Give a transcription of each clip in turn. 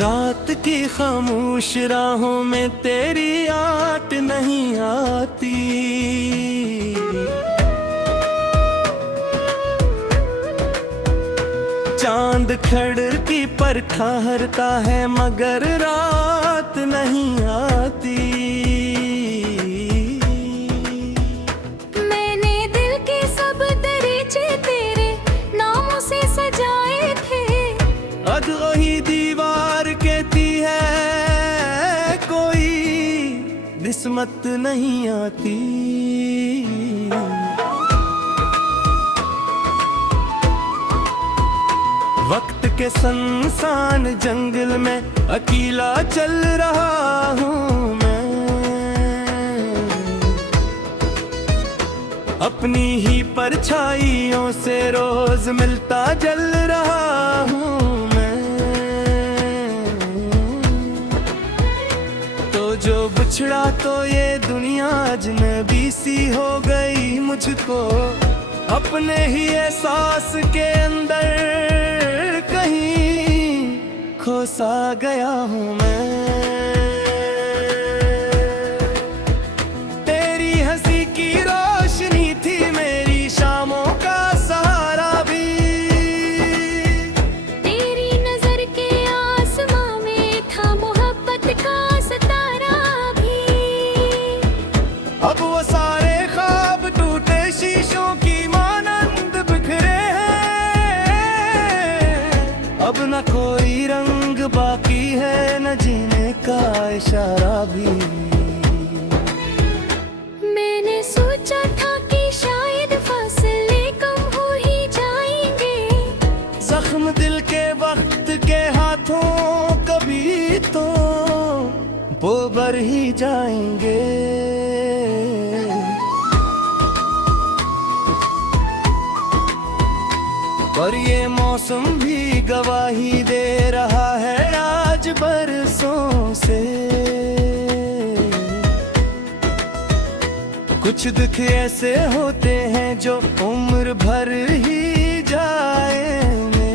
रात की खामोश राहों में तेरी आट नहीं आती। चांद खिड़की पर ठहरता है मगर रात नहीं आती। मैंने दिल के सब दरीचे तेरे नामों से सजाए थे। अद वही दीवार कहती है कोई किस्मत नहीं आती। वक्त के सुनसान जंगल में अकेला चल रहा हूँ मैं। अपनी ही परछाइयों से रोज मिलता जल रहा हूँ मैं। तो जो बिछड़ा तो ये दुनिया अजनबी सी हो गई मुझको। अपने ही एहसास के अंदर कहीं खो सा गया हूँ मैं। तेरी हंसी की रोशनी थी मेरी शामों का सहारा भी। तेरी नजर के आसमां में था मोहब्बत का सितारा भी। अब वो सारे ख्वाब टूटे शीशों की अब न कोई रंग बाकी है न जीने का इशारा भी। मैंने सोचा था कि शायद फासले कम हो ही जाएंगे। जख्म दिल के वक्त के हाथों कभी तो वो भर ही जाएंगे। पर ये मौसम भी गवाही दे रहा है आज बरसों से। कुछ दुख ऐसे होते हैं जो उम्र भर ही जाएंगे।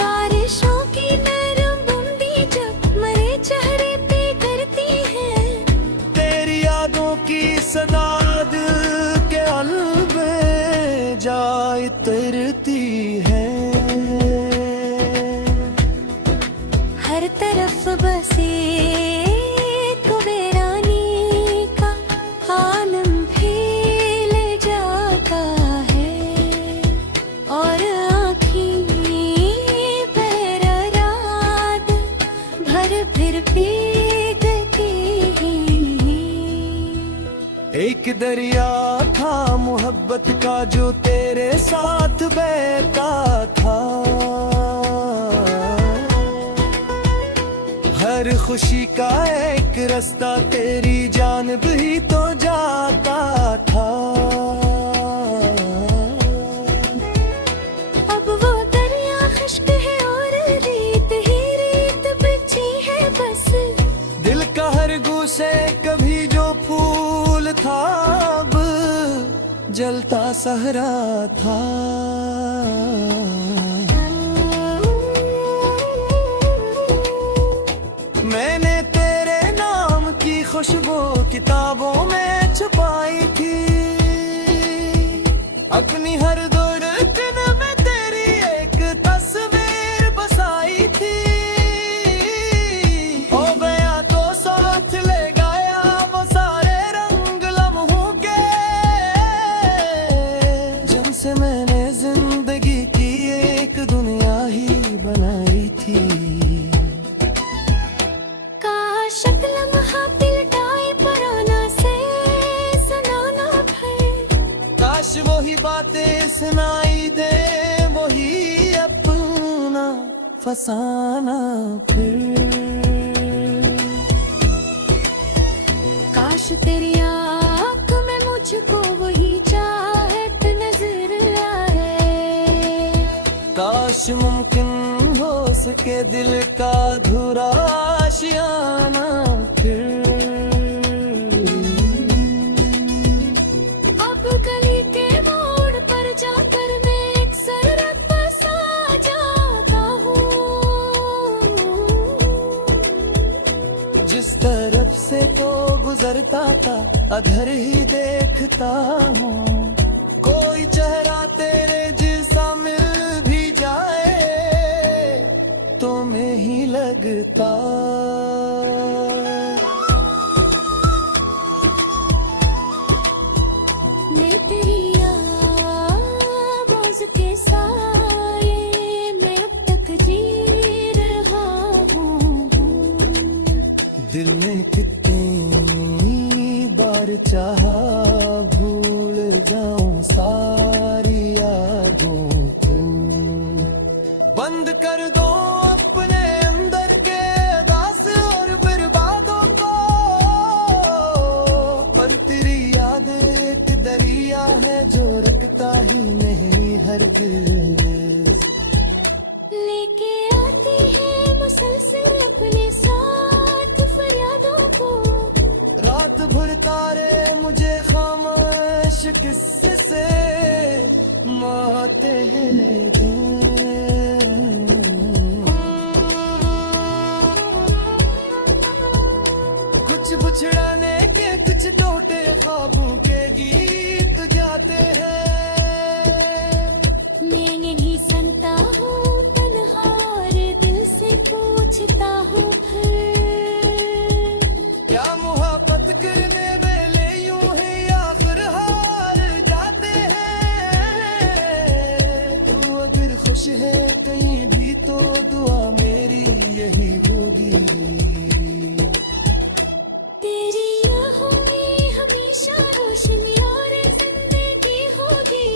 बारिशों की नरम बूंदी जब मरे चेहरे पे गिरती है। तेरी यादों की सदा जाए तरती है। हर तरफ बसे वीरानी का आलम भी ले जाता है। और आँखें पैर रात भर फिर पी देती हैं। एक दरिया था मोहब्बत का जो तेरे साथ बहता था। हर खुशी का एक रास्ता तेरी जानिब ही तो जाता था। अब वो दरिया खुश्क है और रेत ही रेत बची है बस। दिल का हर गुस्से कभी जो फूल था अब जलता सहरा था। मैंने तेरे नाम की खुशबू किताबों में छुपाई थी। अपनी हर धड़कन में तेरी एक तस्वीर बसाई थी। हो गया तो साथ ले गया वो सारे रंग लम्हों के जिनसे मैंने जिंदगी की एक दुनिया ही बनाई थी। काश लम्हा पिलटाए पुराना से सुनाना फिर। काश वही बातें सुनाई दे वही अपना फसाना फिर। काश तेरी आँख में मुझको वही चाहत नजर आए। काश मुमकिन हो सके दिल का अधूरा आशियाना फिर। अब गली के मोड़ पर जाकर मैं एक सरहद सा गुजरता था अधर ही देखता हूँ। कोई चेहरा तेरे जैसा मिल भी जाए तो मैं ही लगता। मैं तेरी रोज के साए मैं अब तक जी रहा हूँ। दिल में कितनी बार चाहा भूल जाऊं सारी यादों को। बंद कर दो अपने अंदर के दास और बर्बादों को। पर तेरी याद एक दरिया है जो रुकता ही नहीं हरगिज़। लेके आती है मुसलसल अपने साथ फरियादों को। रात भर तारे मुझे खामोश किस्से से माते हैं दिन। कुछ बुछड़ाने के कुछ टूटे ख्वाबों के गीत गाते हैं। मैं यही सुनता हूँ तन्हार दिल से पूछता हूँ फिर क्या मोहब्बत करने वाले यूं ही आखिर हार जाते हैं। तू अगर खुश है कहीं भी तो दुआ मेरी यही होगी। तेरी राहों में हमेशा रोशनी और जिंदगी होगी।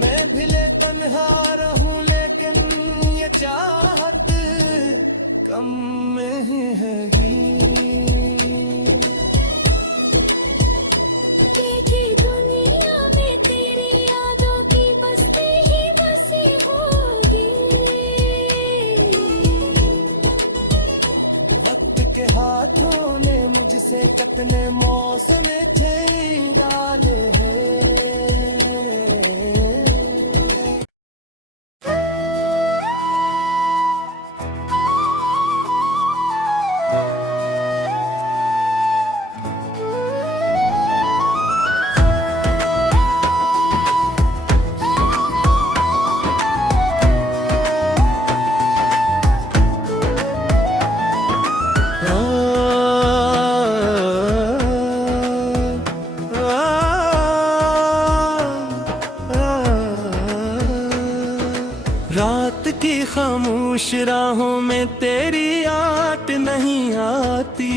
मैं भले तन्हा रहूं लेकिन ये चाहत कम में हैगी। देखी दुनिया में तेरी यादों की बस्ती ही बसी होगी। वक्त के हाथों ने मुझसे कितने मौसम छीन डाले हैं। रात की खामोश राहों में तेरी आट नहीं आती।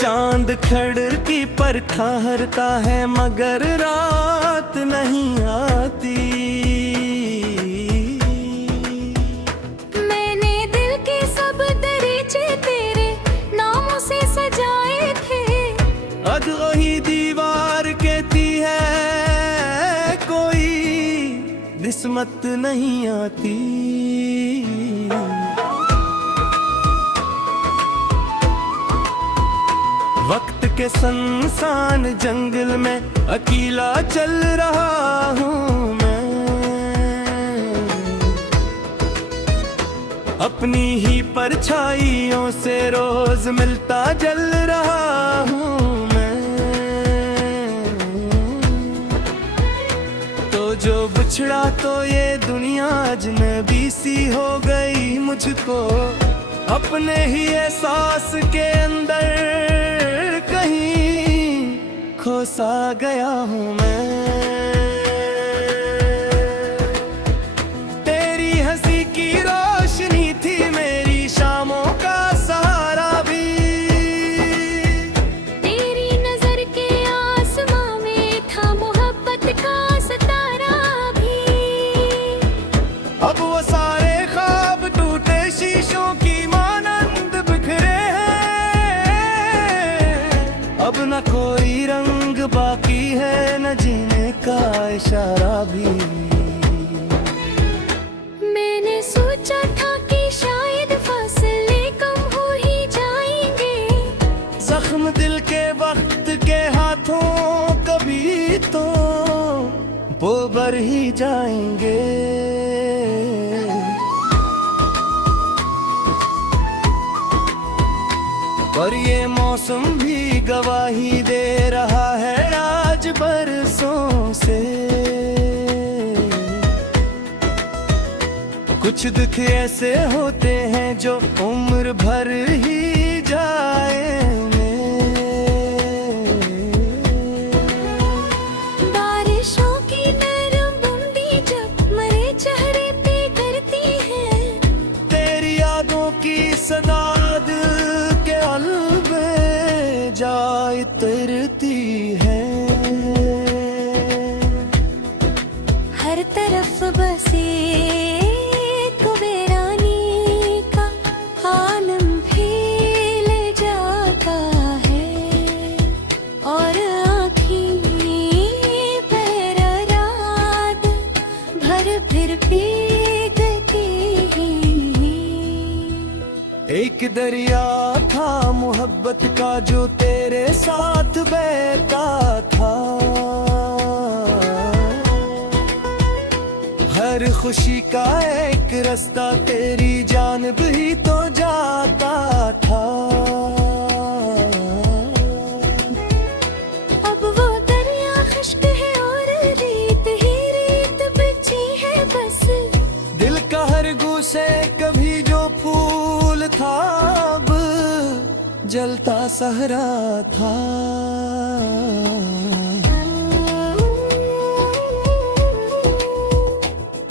चांद खिड़की पर ठहरता है मगर रात नहीं आती। मैंने दिल के सब दरीचे तेरे नामों से सजाए थे। अद वही दीवार कहती है कोई किस्मत नहीं आती। वक्त के सुनसान जंगल में अकेला चल रहा हूँ मैं। अपनी ही परछाइयों से रोज मिलता जल रहा हूँ मैं। तो जो बिछड़ा तो ये दुनिया अजनबी सी हो गई मुझको। अपने ही एहसास के अंदर कहीं खो सा गया हूँ मैं। तेरी हंसी की रोशनी थी मेरी शामों का सहारा भी। तेरी नजर के आसमां में था मोहब्बत का सितारा भी। अब वो सारे ख्वाब टूटे शीशों की मानंद बिखरे हैं। अब न कोई रंग बाकी है न जीने का इशारा भी। मैंने सोचा था कि शायद फासले कम हो ही जाएंगे। जख्म दिल के वक्त के हाथों कभी तो वो भर ही जाएंगे। मौसम भी गवाही दे रहा है आज बरसों से। कुछ दुख ऐसे होते हैं जो उम्र भर ही जाएंगे। बारिशों की नरम बूंदी जब मरे चेहरे पे गिरती है, तेरी यादों की सदा दिल के अलबे जा उतरती है। हर तरफ बसे एक दरिया था मोहब्बत का जो तेरे साथ बहता था। हर खुशी का एक रास्ता तेरी जानिब ही तो जाता था। अब वो दरिया खुश्क है और रेत ही रेत बची है बस। दिल का हर गुस्से कभी जो फूल था अब जलता सहरा था।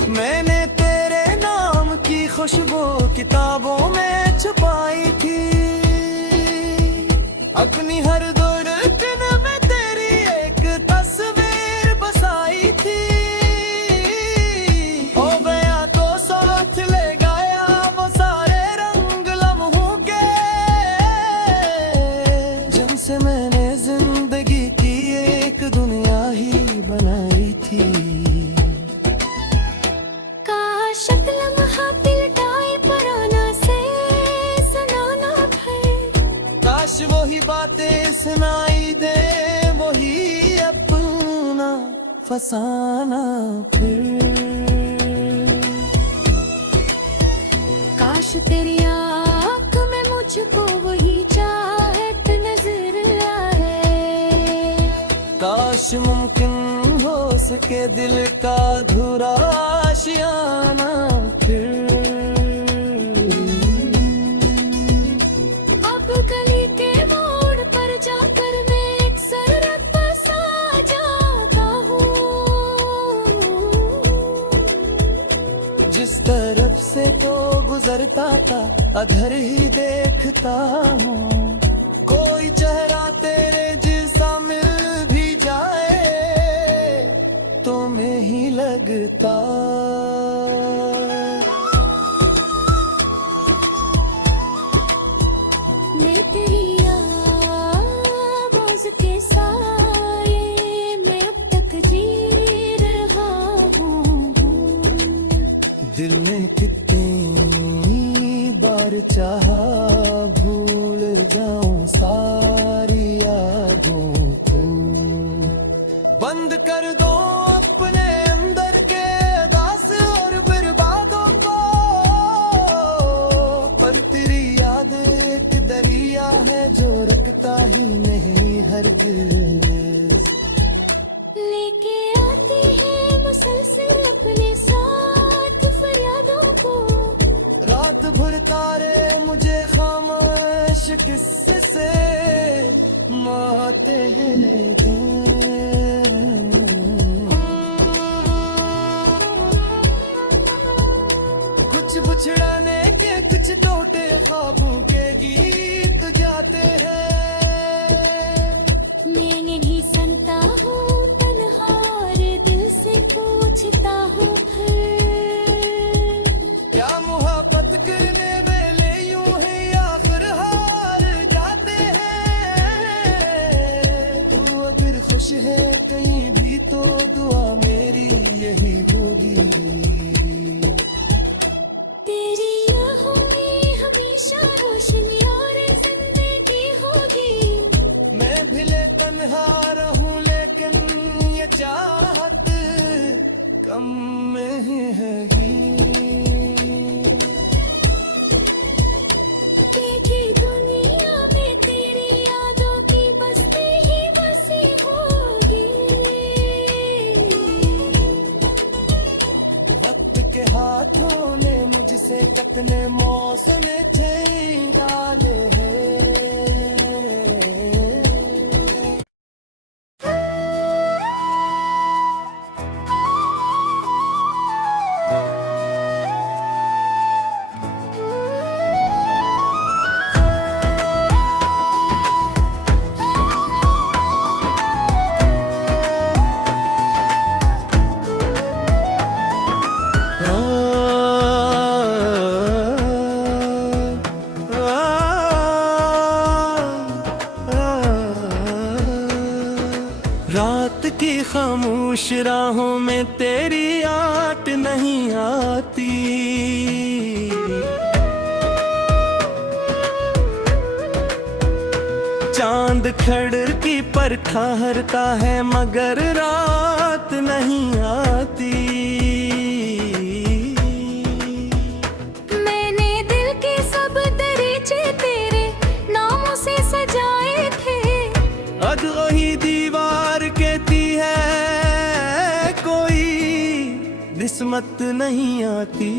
मैंने तेरे नाम की खुशबू किताबों में छुपाई थी। अपनी हर धड़कन में तेरी एक तस्वीर बसाई थी। हो गया तो साथ ले गया वो सारे रंग लम्हों के, जिनसे मैंने जिंदगी की एक दुनिया ही बनाई थी। काश लम्हा पिलटाए पुराना से सुनाना फिर। काश वही बातें सुनाई दे वही अपना फसाना फिर। काश तेरी आँख में मुझको वही चाहत नजर आए। काश मुमकिन हो सके दिल का अधूरा आशियाना फिर। अब गली के मोड़ पर जाकर मैं एक सरहद पर सा जाता हूँ। जिस तरफ से तो गुजरता था अधर ही देखता हूँ। कोई चेहरा तेरे जैसा मिल भी जाए तो मैं ही लगता। मैं तेरी आवाज़ के साए में अब तक जी रहा हूँ। दिल ने कितनी बार चाहा भूल जाऊं सारी यादों को। बंद कर दो अपने अंदर के दास और बर्बादों को। पर तेरी याद एक दरिया है जो रखता ही नहीं हरगिज़। लेके आती है मुसलसल अपने साथ फरियादों को। रात भर तारे मुझे खामोश किस्से से माते हैं। कुछ बुछड़ाने के कुछ टोटे ख्वाबों के गीत गाते हैं। मैं नहीं सुनता हूँ तन्हार दिल से पूछता हूँ फिर। क्या मोहब्बत करने वाले यूं ही आखिर हार जाते हैं। तू अगर खुश है कहीं भी तो दुआ मेरी यही होगी। तेरी आहों में हमेशा रोशनी और जिंदगी होगी। मैं भिले तन्हा रहूं लेकिन ये चाहत कम में हैगी। देखी दुनिया में तेरी कतने मौसम थे डाले हैं रात की खामोश राहों में तेरी आट नहीं आती, चांद खिड़की पर ठहरता है मगर रात नहीं आती। मैंने दिल के सब दरीचे तेरे नामों से सजाए थे, अज वही दीवार कहती है कोई किस्मत नहीं आती।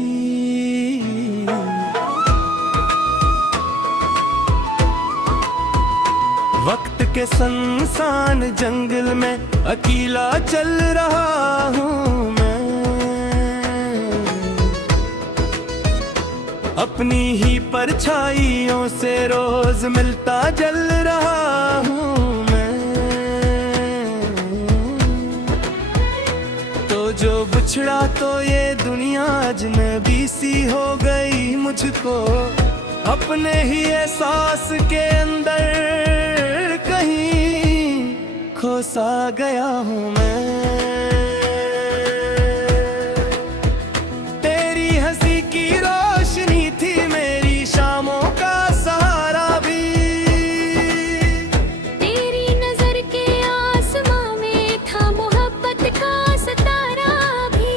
वक्त के सुनसान जंगल में अकेला चल रहा हूँ मैं, अपनी ही परछाइयों से रोज मिलता जल रहा हूँ मैं। तो जो बिछड़ा तो ये दुनिया अजनबी सी हो गई मुझको, अपने ही एहसास के अंदर कहीं खोसा गया हूँ मैं। तेरी हंसी की रोशनी थी मेरी शामों का सहारा भी, तेरी नजर के आसमां में था मोहब्बत का सितारा भी।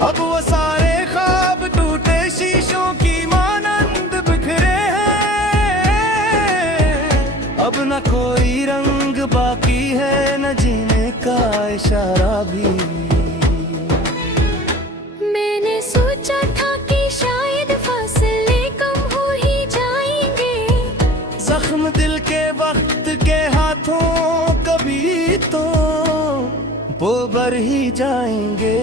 अब वो सारे ख्वाब टूटे शीशों की मानंद बिखरे हैं, अब न कोई रंग बाकी है न जीने का इशारा भी। मैंने सोचा था कि शायद फासले कम हो ही जाएंगे, जख्म दिल के वक्त के हाथों कभी तो वो भर ही जाएंगे।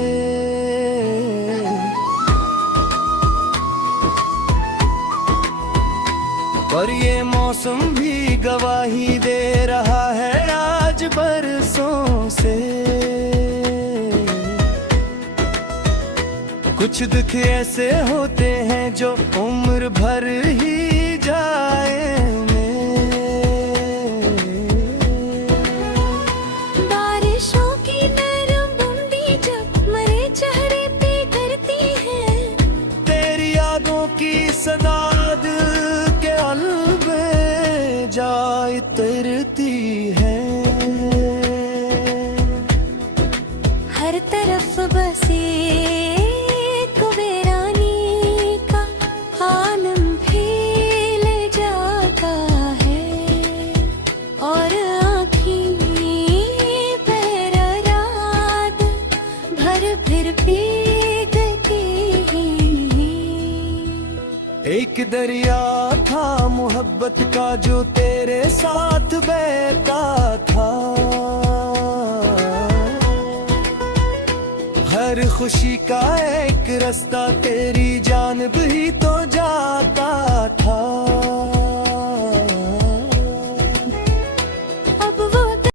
पर ये मौसम भी गवाही दे रहा है आज बरसों से, कुछ दुख ऐसे होते हैं जो उम्र भर ही जाएंगे। बारिशों की नरम बूंदी जब मेरे चेहरे पे गिरती है, तेरी यादों की सदा दिल के अलबे जाए तरती है। हर तरफ बसे एक दरिया था मोहब्बत का जो तेरे साथ बहता था, हर खुशी का एक रास्ता तेरी जानिब ही तो जाता था।